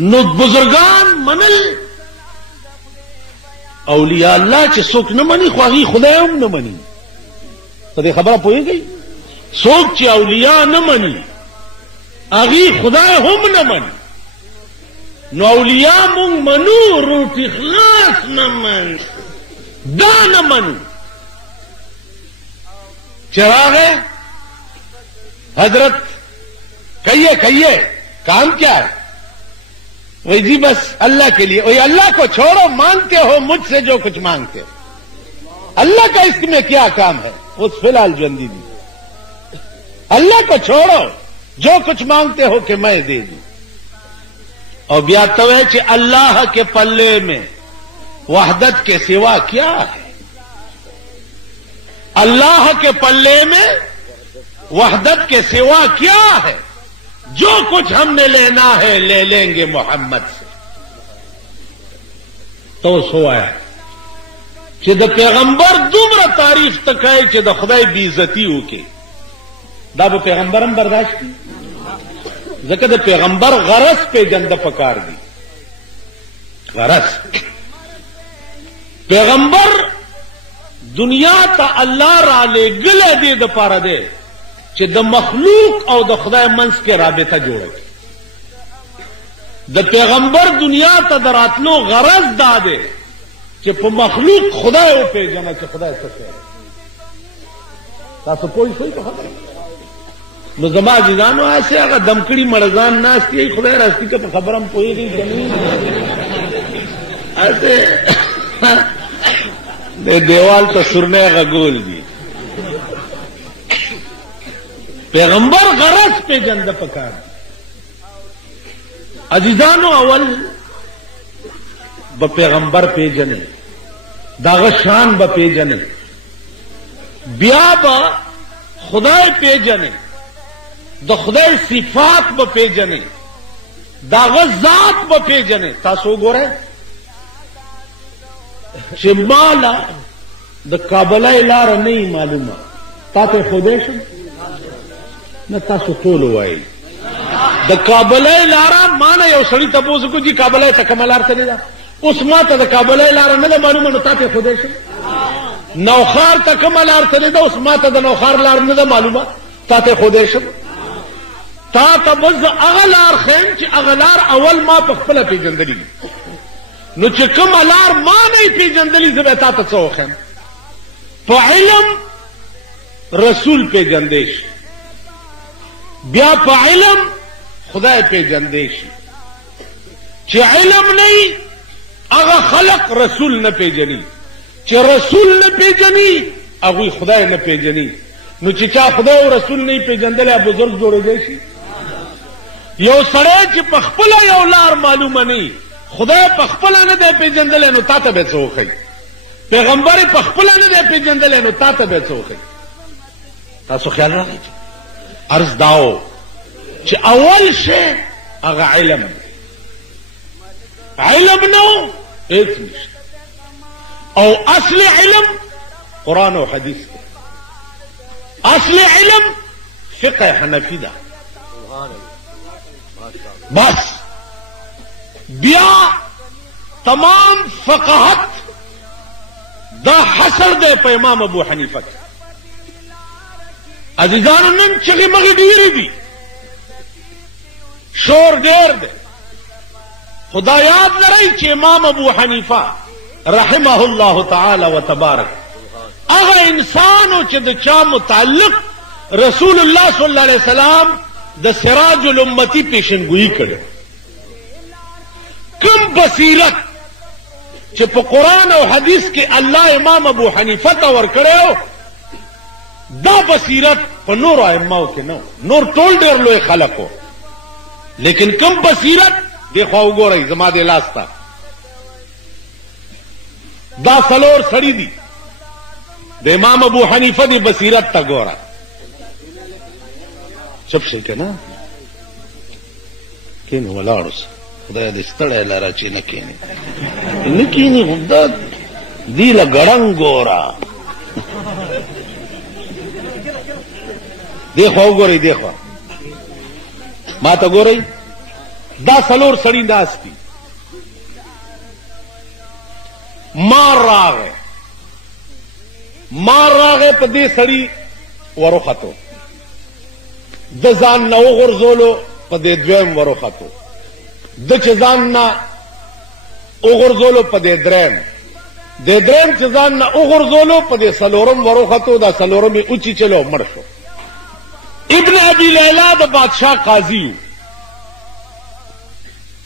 نو بزرگان منل اولیاء اللہ چې څوک نه مني خو هغه خدای هم نه مني. په دې خبره پوهیږئ؟ څوک چې اولیاء نه مني هغه خدای هم نه مني. نو اولیاء مونږ منو، روټي خلاص نه منو، دا نه منو. چراغ حضرت کہیے کام کیا ہے؟ وہی جی بس اللہ کے لیے. وہی اللہ کو چھوڑو، مانگتے ہو مجھ سے جو کچھ مانگتے ہو، اللہ کا اس میں کیا کام ہے؟ اس فی الحال جندی دی. اللہ کو چھوڑو، جو کچھ مانگتے ہو کہ میں دے دوں. اور بیا تو ہے کہ اللہ کے پلے میں وحدت کے سوا کیا ہے؟ اللہ کے پلے میں وحدت کے سوا کیا ہے؟ جو کچھ ہم نے لینا ہے لے لیں گے محمد سے. تو سو آیا چې د پیغمبر دومره تعریف تکای چې د خدای بی عزتی وکي، دا به پیغمبر هم برداشت کی؟ ځکه د پیغمبر غرض پیژنده پکار دی. غرض پیغمبر دنیا ته الله را لېږلی دی د پاره دی چې د مخلوق او د خدای منځ کې رابطه جوړه کړي. د پیغمبر دنیا ته د راتلو غرض دا دی چې په مخلوق خدای وپېژنه چې خدای څه شی دی. تاسو پوه شئ په خبره؟ نو زما عزیزانو هسې هغه دمکړي مړزان ناست دي، خدای راستي که په خبره هم پوهېږئ که نه هسې د دیوال ته سورنی غږول دي. پیغمبر غرض پیژنده پکار. عزیزانو اول به پیغمبر پیژنې، داغه شان به پیژنې، بیا به خدای پیژنې، د خدای صفات به پیژنې، داغه ذات به پیژنې. تاسو وګورئ چې مالا د کابلای لاره نه معلومه، تاته خدای شم نه تاسو ټول وایي د کابلای لاره مانه. یو سړی تاسو کو چې کابلای ته کومه لار تللی ده، اوس ما ته د کابلای لاره نه معلومه، نو تاته خدای شم. نوخار ته کومه لار تللی ده، اوس ما ته د نوخار لار نه معلومه، تاته خدای شم. تا ته بز هغه لار خیم چې هغه لار اول ما په خپله پیژندلي، نو چې کومه لار ما نه پیژندلي زه به تا ته څه وښیم؟ په علم رسول پیژندی شي، بیا په علم خدای پیژندی شي. چې علم نه هغه خلق رسول نه پیژني، چې رسول نه پیژني هغوی خدای نه پیژني. نو چې چا خدای او رسول نه پیژندلی بزرګ جوړېدی شي؟ یو سړی چې په خپله یو لار معلومه نه، خدای په خپله نه دی پیژندلی، نو تا ته به څه وښیي؟ پیغمبر یې په خپله نه دی پیژندلی، نو تا ته به څه وښیي؟ تاسو خیال راغی؟ عرض داو چې اول شی هغه علم دی. علم نو هیڅ نشته. او اصل علم قرآن او حدیث دی. اصل علم فقه حنفی ده. بس بیا تمام فقاهت دا حصر دی په امام ابو حنیفه کې. عزیزانو نن چغې مغې ډېرې دي، شور ډېر دی، خدا یاد لرئ چې امام ابو حنیفه رحمه الله تعالی و تبارک هغه انسانو چې د چا متعلق رسول الله صلی الله علیه وسلم د سراج الامتی پیشنگویی کړي. کم بصیرت چې په قرآن او حدیث کې الله امام ابو حنیفه ته ورکړی، دا بصیرت په نورو ائمهو کې نه، نور ټول ډېر لوی خلک وو، لیکن کم بصیرت دې خوا وګورئ زما دې لاس ته دا څلور سړي دي، د امام ابو حنیفه دی بصیرت ته ګوره. چپ شئ که نه کینې ولاړ اوسه، خدای دې ستړی لره چې نه کینې نه کینې، خو دا دې له ګړنګ ګوره، دې خوا وګورئ، دې خوا ما ته ګورئ، دا څلور سړي ناست دي. مار راغی په دې سړي وروختو، د ځان نه وغورځولو، په دې دویم وروختو، د چې ځان نه وغورځولو په دې دریم، د دریم چې ځان نه وغورځولو په دې څلورم وروختو، دا څلورم یې اوچی چلو مړ شو. ابن ابي لیلا د بادشاہ قاضي و،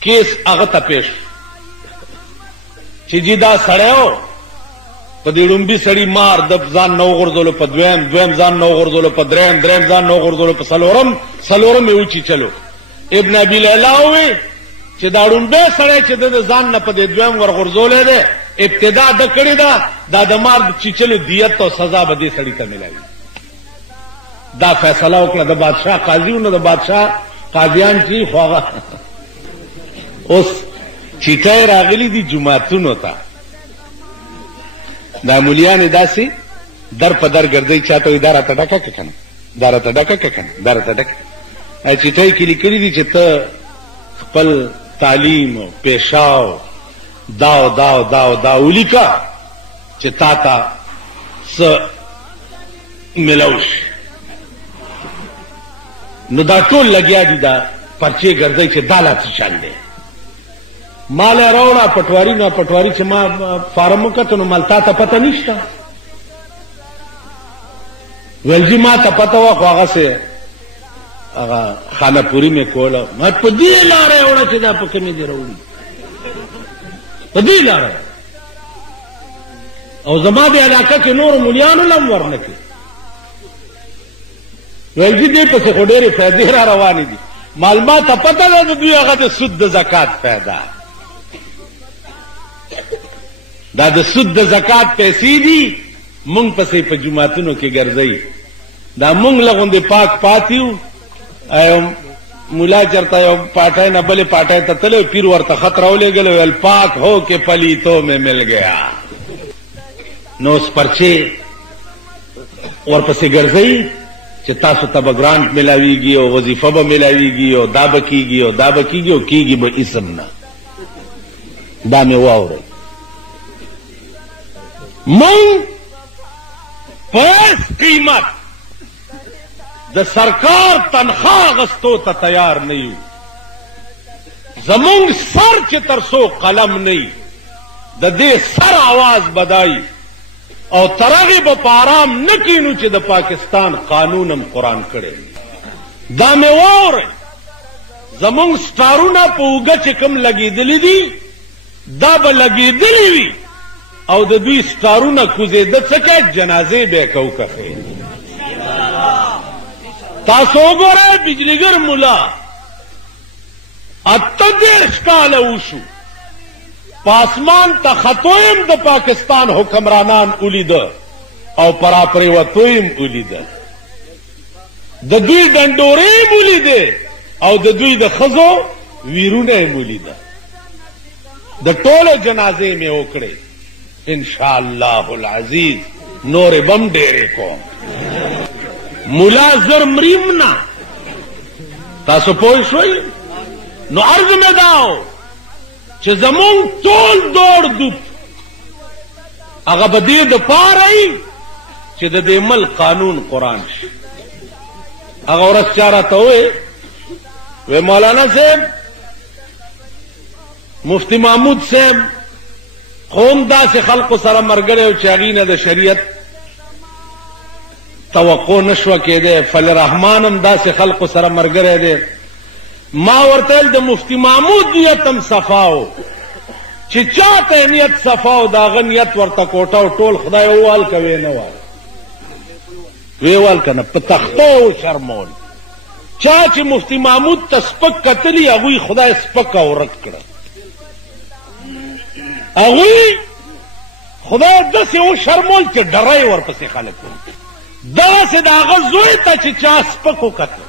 کیس هغه ته پیش چې جی دا سړی و په دې ړومبي سړي مار د ځان نه وغورځولو په دویم، دویم ځان نه وغورځولو په دریم، دریم ځان نه وغورځولو په څلورم، څلورم یې اوچی چلو. ابن ابي لیلا ووی چې دا ړومبی سړی چې د ځان نه په دې دویم ورغورځولی دی، ابتدا د کړې ده، دا د مار د چیچلو دیت او سزا به دې سړي ته ملاوي. دا فیصله وکړه د بادشاہ قاضي و. نو د بادشاہ قاضیان چې خو هغه اوس چیټۍ راغلي دي جوماتونو ته، دا مولیانې داسې در په در ګرځئ، چاته وایي دا راته ډکه که که نه، دا راته ډکه که که نه، دا راته ډکه. چیټۍ کې لیکلي دي چې ته خپل تعلیم او پیشه او دا ولیکه چې تا ته څه ملو شي. نو دا ټول لګیا دي، دا پرچې ګرځئ چې دا لا څه شان دی. مال یې راوړه پټواري، نه پټواري چې ما فارم وکتو نو مال تا ته پته نشته. ویل جي ما ته پته وه خو هغسې هغه خانه پوري مې کوله، ما په دې لاره یې وړه چې دا په کومې دې راوړي، په دې لاره. او زما د علاقه کې نورو مولیانو لم ورنه کړي. ویل جي دې پسې خو ډېرې فایدې را روانې دي. مال ما ته پته ده د دوی هغه د سود د زکات فایده، دا د سود د زکات پیسې دي، مونږ پسې په جوماتونو کې ګرځئ. دا مونږ له غوندې پاک پاتې یو. مولا چرته یو پاټی نه بلې پاټی ته تللی، پیر ورته خط راولېږلی، ویل پاک ہو کہ پلیتوں میں مل گیا. نو اوس پرچې ورپسې ګرځئ چې تاسو ته به ګرانټ ملاویږي او وظیفه به ملاویږي او دا به کېږي او دا به کېږي او کېږي به اسم نه. دا مې واورئ. مونږ په هیڅ قیمت د سرکار تنخوا اخیستو ته تیار نه یو. زمونږ سر چې تر څو قلم نه وي، د دې سر آواز بدایي او تر هغې به په ارام نه کینو چې د پاکستان قانون هم قرآن کړی. دا مې واورئ. زمونږ سټارونه په اوږه چې کوم لګېدلي دي، دا به لګېدلي وي او د دوی سټارونه کوزېده څه کوي، جنازې به یې کوکخې. تاسو وګورئ بجلیګر ملا 38 کاله وشو، په اسمان ته ختویم د پاکستان حکمرانان ولیده او پراپریوتویم ولیده، د دوی ډنډورې م ولیدې او د دوی د ښځو ویرونه یې م ولیده. د ټولو جنازې مې وکړې. انشاءالله العزیز نورې بم ډېرې کوم. ملا زر مریم نه. تاسو پوه شوئ؟ نو عرض مې دا و چې زمونږ ټول دوړ دوپ هغه به دې دپاره وي چې د دې ملک قانون قرآن شي. هغه ورځ چا راته وویل، وی مولانا صاحب، مفتی محمود صاحب خو هم داسې خلقو سره ملګری و چې هغې نه د شریعت توقع نشوه کېدی، فل رحمان هم داسې خلقو سره ملګری دی. ما ورته ویل د مفتی محمود نیت هم صفا و، چې چاته نیت صفا و د هغه نیت ورته کوټه و ټول خدای ووال که وی نه وال، وی وال که نه، په تختو و شرمول. چا چې مفتی محمود ته سپک کتلي، هغوی خدای سپک او ورک کړه. هغوی خدای داسې وشرمول چې ډری ورپسې خلک و. دغسې د هغه زوی ته چې چا سپک وکتل،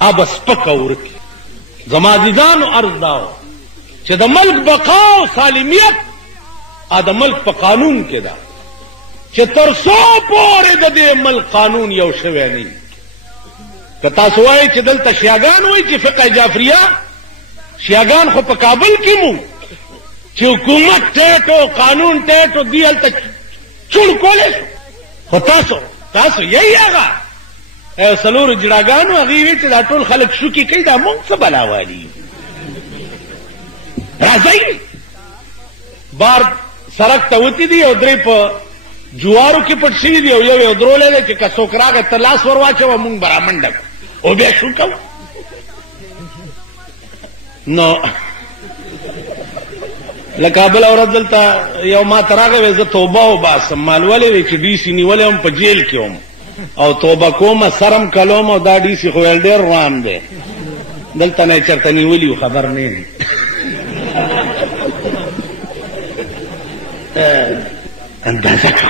اب سپک او ورک. زما عزیزانو عرض دا و چې د ملک بقا او سالمیت د ملک په قانون کې ده، چې تر څو پورې د دې ملک قانون یو شوی نه که تاسو وایئ چې دلته شیعګان وایي چې فقه جعفریه شیعګان خو په کابل کې مو چې حکومت ټیټ او قانون ټیټ او دی هلته چوڼ کولی شو خو تاسو یی هغه څلورو جړاګانو هغې وی چې دا ټول خلک شوکې کوي دا مونږ څه بلاوالي راځئ بار سړک ته وتي دي او درې په جوارو کې پټ شوي دي او یو درولی دی چې که څوک راغی ته لاس ور واچوه مونږ به رامنډه او بیا شو کوو نو لکه بله ورځ دلته یو ما ته راغی وی زه توبه وباسم مال ولې وی چې ډي سي نیولی وم په جیل کې وم او توبه کومه سرم کلوم او دا ډي سي خو ویل ډېر روان دی دلته نه یې چېرته نیولي و خبر نه یم اندازه